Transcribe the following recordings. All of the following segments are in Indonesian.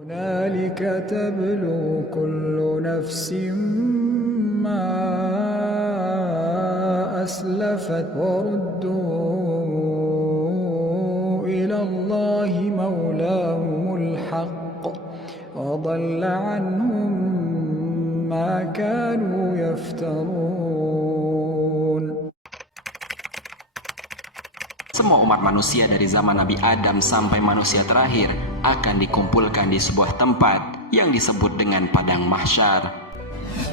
هنالك تبلو كل نفس ما أسلفت وردوا إلى الله مولاهم الحق وضل عنهم ما كانوا يفترون. Semua umat manusia dari zaman Nabi Adam sampai manusia terakhir akan dikumpulkan di sebuah tempat yang disebut dengan Padang Mahsyar.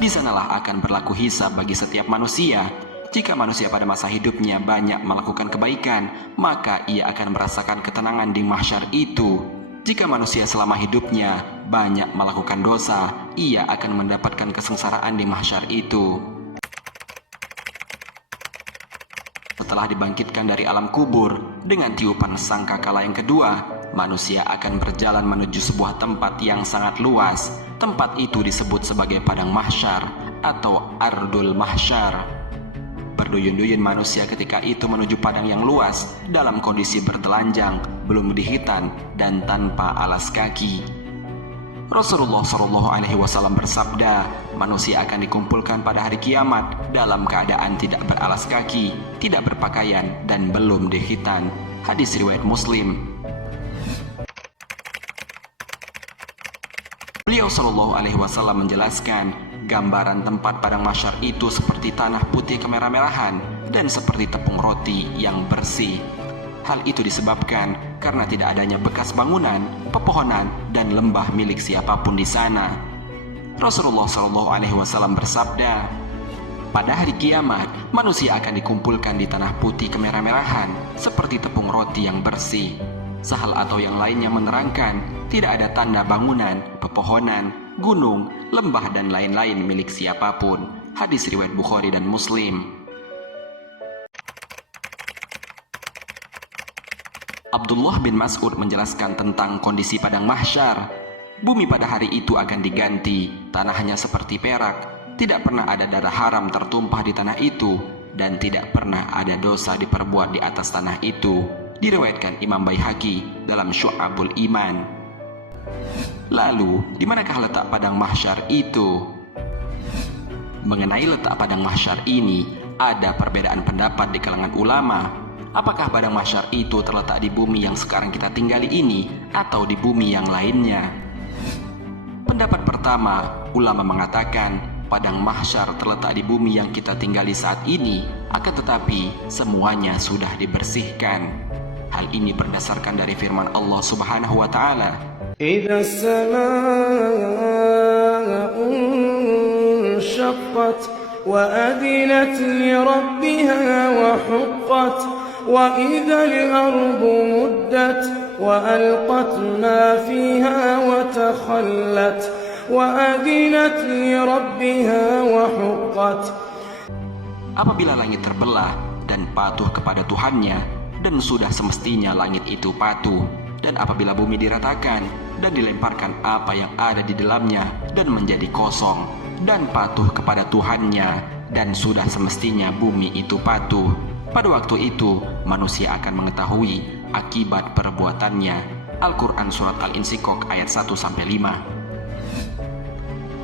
Di sanalah akan berlaku hisab bagi setiap manusia. Jika manusia pada masa hidupnya banyak melakukan kebaikan, maka ia akan merasakan ketenangan di mahsyar itu. Jika manusia selama hidupnya banyak melakukan dosa, ia akan mendapatkan kesengsaraan di mahsyar itu. Setelah dibangkitkan dari alam kubur dengan tiupan sangkakala yang kedua, manusia akan berjalan menuju sebuah tempat yang sangat luas. Tempat itu disebut sebagai Padang Mahsyar atau Ardul Mahsyar. Berduyun-duyun manusia ketika itu menuju padang yang luas dalam kondisi bertelanjang, belum dihitan, dan tanpa alas kaki. Rasulullah SAW bersabda, manusia akan dikumpulkan pada hari kiamat dalam keadaan tidak beralas kaki, tidak berpakaian, dan belum dihitan. Hadis riwayat Muslim. Beliau SAW menjelaskan, gambaran tempat padang mahsyar itu seperti tanah putih kemerah-merahan dan seperti tepung roti yang bersih. Hal itu disebabkan karena tidak adanya bekas bangunan, pepohonan, dan lembah milik siapapun di sana. Rasulullah SAW bersabda, pada hari kiamat, manusia akan dikumpulkan di tanah putih kemerah-merahan seperti tepung roti yang bersih. Sahal atau yang lainnya menerangkan, tidak ada tanda bangunan, pepohonan, gunung, lembah, dan lain-lain milik siapapun. Hadis riwayat Bukhari dan Muslim. Abdullah bin Mas'ud menjelaskan tentang kondisi Padang Mahsyar. Bumi pada hari itu akan diganti, tanahnya seperti perak, tidak pernah ada darah haram tertumpah di tanah itu, dan tidak pernah ada dosa diperbuat di atas tanah itu. Diriwayatkan Imam Baihaqi dalam Syu'abul Iman. Lalu, di manakah letak Padang Mahsyar itu? Mengenai letak Padang Mahsyar ini, ada perbedaan pendapat di kalangan ulama. Apakah Padang Mahsyar itu terletak di bumi yang sekarang kita tinggali ini atau di bumi yang lainnya? Pendapat pertama, ulama mengatakan Padang Mahsyar terletak di bumi yang kita tinggali saat ini, akan tetapi semuanya sudah dibersihkan. Hal ini berdasarkan dari firman Allah Subhanahu wa taala, "Idza as-samaa'u inshaqqat wa adinat li rabbiha wa huqqat وإذا الأرض مدت وألقت ما فيها وتخلت وأذنت لربها وحقت." Apabila langit terbelah dan patuh kepada Tuhannya, dan sudah semestinya langit itu patuh, dan apabila bumi diratakan dan dilemparkan apa yang ada di dalamnya dan menjadi kosong, dan patuh kepada Tuhannya, dan sudah semestinya bumi itu patuh. Pada waktu itu, manusia akan mengetahui akibat perbuatannya. Al-Quran Surat Al-Insyikok ayat 1-5.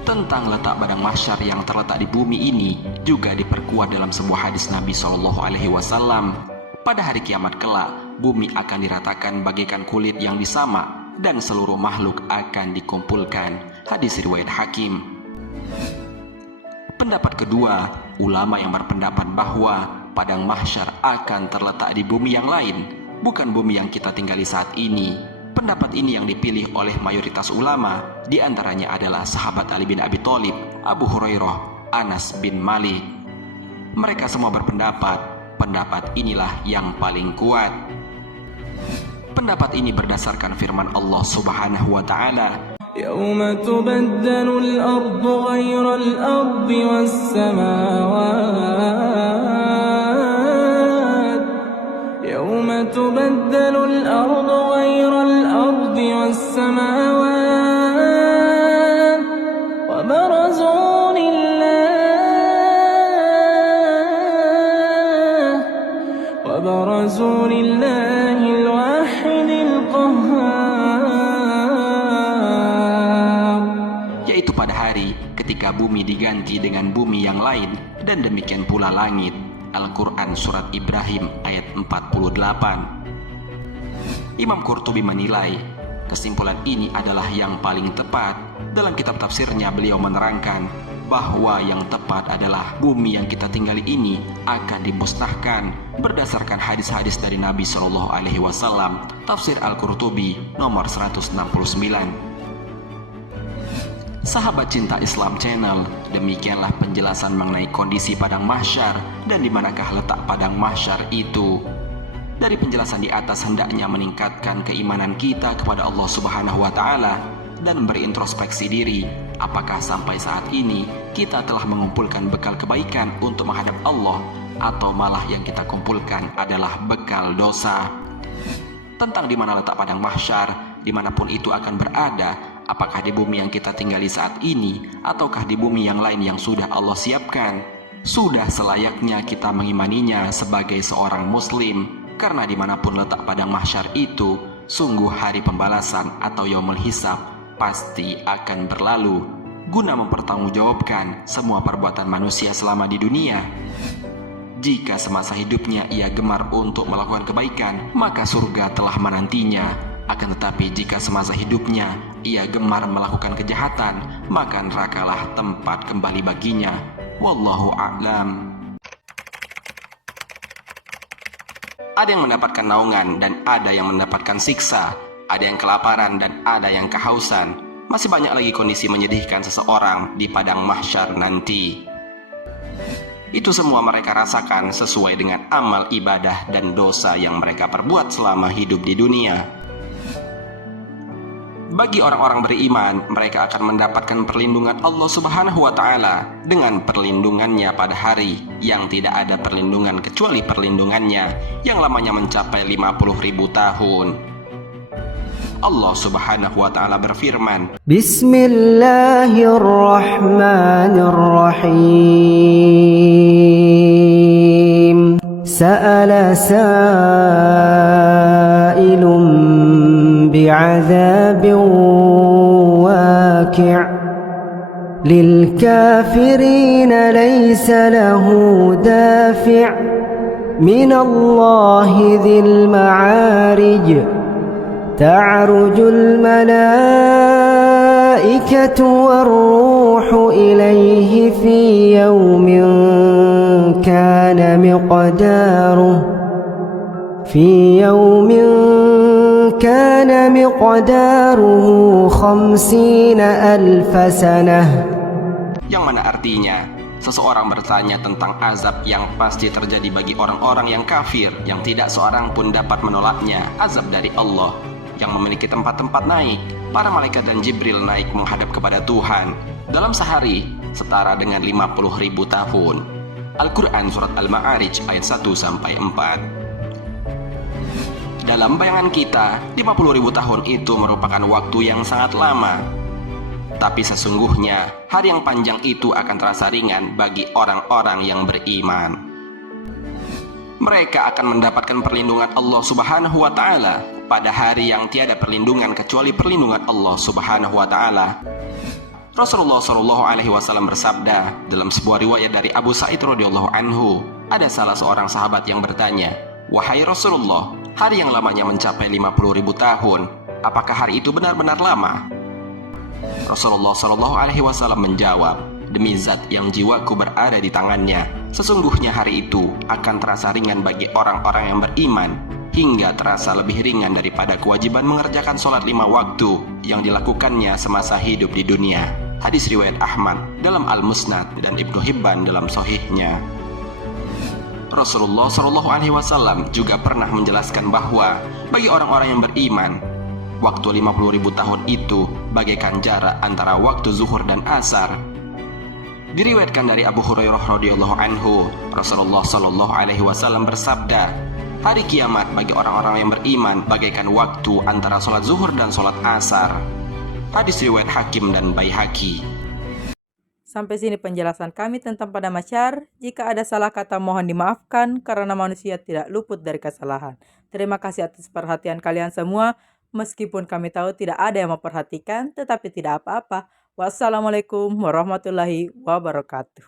Tentang letak Padang Mahsyar yang terletak di bumi ini juga diperkuat dalam sebuah hadis Nabi SAW. Pada hari kiamat kelak, bumi akan diratakan bagaikan kulit yang disamak dan seluruh makhluk akan dikumpulkan. Hadis riwayat Hakim. Pendapat kedua, ulama yang berpendapat bahwa Padang Mahsyar akan terletak di bumi yang lain, bukan bumi yang kita tinggali saat ini. Pendapat ini yang dipilih oleh mayoritas ulama, di antaranya adalah sahabat Ali bin Abi Thalib, Abu Hurairah, Anas bin Malik. Mereka semua berpendapat, pendapat inilah yang paling kuat. Pendapat ini berdasarkan firman Allah Subhanahu wa taala, "Yauma tubaddalu al-ardu ghayra al-ardi was-samawat." يوم تبدل الأرض غير الأرض والسماوات وبرزوا لله الواحد القهار. ketika bumi diganti dengan bumi yang lain, dan demikian pula langit. Al-Quran Surat Ibrahim ayat 48. Imam Qurtubi menilai, kesimpulan ini adalah yang paling tepat. Dalam kitab tafsirnya beliau menerangkan bahwa yang tepat adalah bumi yang kita tinggali ini akan dimusnahkan berdasarkan hadis-hadis dari Nabi Shallallahu Alaihi Wasallam. Tafsir Al-Qurtubi nomor 169. Sahabat Cinta Islam Channel, demikianlah penjelasan mengenai kondisi padang mahsyar dan di manakah letak padang mahsyar itu. Dari penjelasan di atas hendaknya meningkatkan keimanan kita kepada Allah Subhanahu wa taala dan berintrospeksi diri, apakah sampai saat ini kita telah mengumpulkan bekal kebaikan untuk menghadap Allah atau malah yang kita kumpulkan adalah bekal dosa. Tentang di mana letak padang mahsyar, dimanapun itu akan berada, apakah di bumi yang kita tinggali saat ini ataukah di bumi yang lain yang sudah Allah siapkan, sudah selayaknya kita mengimaninya sebagai seorang muslim, karena dimanapun letak padang mahsyar itu, sungguh hari pembalasan atau yaumul hisab pasti akan berlalu, guna mempertanggungjawabkan semua perbuatan manusia selama di dunia. Jika semasa hidupnya ia gemar untuk melakukan kebaikan, maka surga telah menantinya. Akan tetapi jika semasa hidupnya ia gemar melakukan kejahatan, maka nerakalah tempat kembali baginya. Wallahu a'lam. Ada yang mendapatkan naungan dan ada yang mendapatkan siksa. Ada yang kelaparan dan ada yang kehausan. Masih banyak lagi kondisi menyedihkan seseorang di padang mahsyar nanti. Itu semua mereka rasakan sesuai dengan amal ibadah dan dosa yang mereka perbuat selama hidup di dunia. Bagi orang-orang beriman, mereka akan mendapatkan perlindungan Allah Subhanahu wa taala dengan perlindungannya pada hari yang tidak ada perlindungan kecuali perlindungannya, yang lamanya mencapai 50.000 tahun. Allah Subhanahu wa taala berfirman, Bismillahirrahmanirrahim. Sa'ala sa'ilun bi'adzabin waqi' lilkafirina laysa lahu dafi' minallahi dzil ma'arij. تعرج الملائكة والروح إليه في يوم كان مقداره 50,000 سنة. yang mana artinya seseorang bertanya tentang azab yang pasti terjadi bagi orang-orang yang kafir, yang tidak seorang pun dapat menolaknya, azab dari Allah yang memiliki tempat-tempat naik. Para malaikat dan Jibril naik menghadap kepada Tuhan dalam sehari setara dengan 50.000 tahun. Al-Quran Surat Al-Ma'arij ayat 1-4. Dalam bayangan kita, 50.000 tahun itu merupakan waktu yang sangat lama. Tapi sesungguhnya hari yang panjang itu akan terasa ringan bagi orang-orang yang beriman. Mereka akan mendapatkan perlindungan Allah Subhanahu wa taala pada hari yang tiada perlindungan kecuali perlindungan Allah Subhanahu wa taala. Rasulullah Shallallahu Alaihi Wasallam bersabda dalam sebuah riwayat dari Abu Sa'id radhiyallahu anhu, ada salah seorang sahabat yang bertanya, "Wahai Rasulullah, hari yang lamanya mencapai 50.000 tahun, apakah hari itu benar-benar lama?" Rasulullah Shallallahu Alaihi Wasallam menjawab, "Demi zat yang jiwaku berada di tangannya, sesungguhnya hari itu akan terasa ringan bagi orang-orang yang beriman, hingga terasa lebih ringan daripada kewajiban mengerjakan sholat 5 waktu yang dilakukannya semasa hidup di dunia." Hadis riwayat Ahmad dalam Al-Musnad dan Ibnu Hibban dalam Sahihnya. Rasulullah Shallallahu Alaihi Wasallam juga pernah menjelaskan bahwa bagi orang-orang yang beriman, waktu 50.000 tahun itu bagaikan jarak antara waktu zuhur dan asar. Diriwayatkan dari Abu Hurairah radhiyallahu anhu, Rasulullah Shallallahu Alaihi Wasallam bersabda, hari kiamat bagi orang-orang yang beriman bagaikan waktu antara sholat zuhur dan sholat asar. Hadis riwayat Hakim dan Baihaqi. Sampai sini penjelasan kami tentang padang mahsyar. Jika ada salah kata mohon dimaafkan karena manusia tidak luput dari kesalahan. Terima kasih atas perhatian kalian semua. Meskipun kami tahu tidak ada yang memperhatikan, tetapi tidak apa-apa. Wassalamualaikum warahmatullahi wabarakatuh.